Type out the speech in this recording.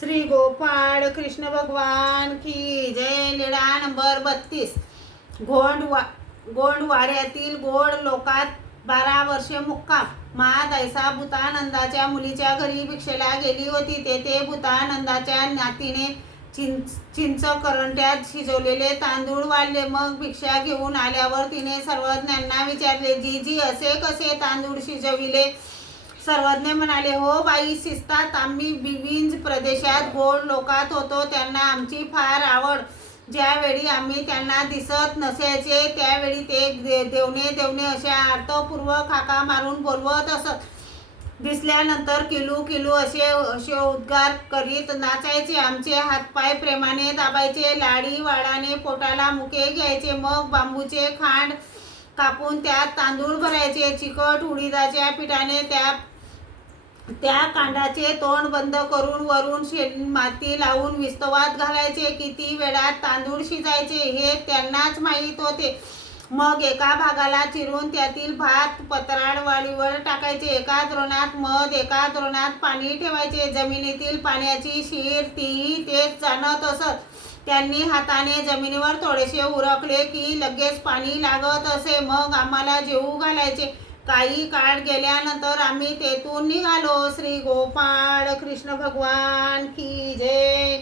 श्री गोपाळ कृष्ण भगवान की जय लिडा नंबर बत्तीस. गोंड वा गोंड वाड्यातील गोड लोकात बारा वर्षे मुक्काम. महादैसा भूतानंदाच्या मुलीच्या घरी भिक्षेला गेली होती तेथे भूतानंदाच्या नातीने चिंच चिंच करंट्यात शिजवलेले तांदूळ वाढले. मग भिक्षा घेऊन आल्यावर तिने सर्वज्ञांना विचारले जी जी असे कसे तांदूळ शिजविले? सर्वज्ञ म्हणाले हो बाई शिस्तात आम्ही बिविंज प्रदेशात गोड लोकात होतो त्यांना आमची फार आवड. ज्यावेळी आम्ही त्यांना दिसत नसायचे त्यावेळी ते दे- देवणे देवणे अशा अर्थपूर्वक हाका मारून बोलवत असत. दिसल्यानंतर किलू किलू असे असे उद्गार करीत नाचायचे. आमचे हातपाय प्रेमाने दाबायचे लाडी वाडाने पोटाला मुके घ्यायचे. मग बांबूचे खांड कापून त्यात तांदूळ भरायचे. चिकट उडीदाच्या पिठाने त्या त्या कांडाचे तोंड बंद करून वरून शेण माती लावून विस्तवात घालायचे. किती वेळात तांदूळ शिजायचे हे त्यांनाच माहीत होते. मग एका भागाला चिरून त्यातील भात पत्राडवाळीवर टाकायचे. एका द्रोणात मध एका द्रोणात पाणी ठेवायचे. जमिनीतील पाण्याची शीर तीही तेच जाणत असत. त्यांनी हाताने जमिनीवर थोडेसे उरकले की लगेच पाणी लागत असे. मग आम्हाला जेवू घालायचे. काही काळ गेल्यानंतर आम्ही तेथून निघालो. श्री गोपाळ कृष्ण भगवान की जय.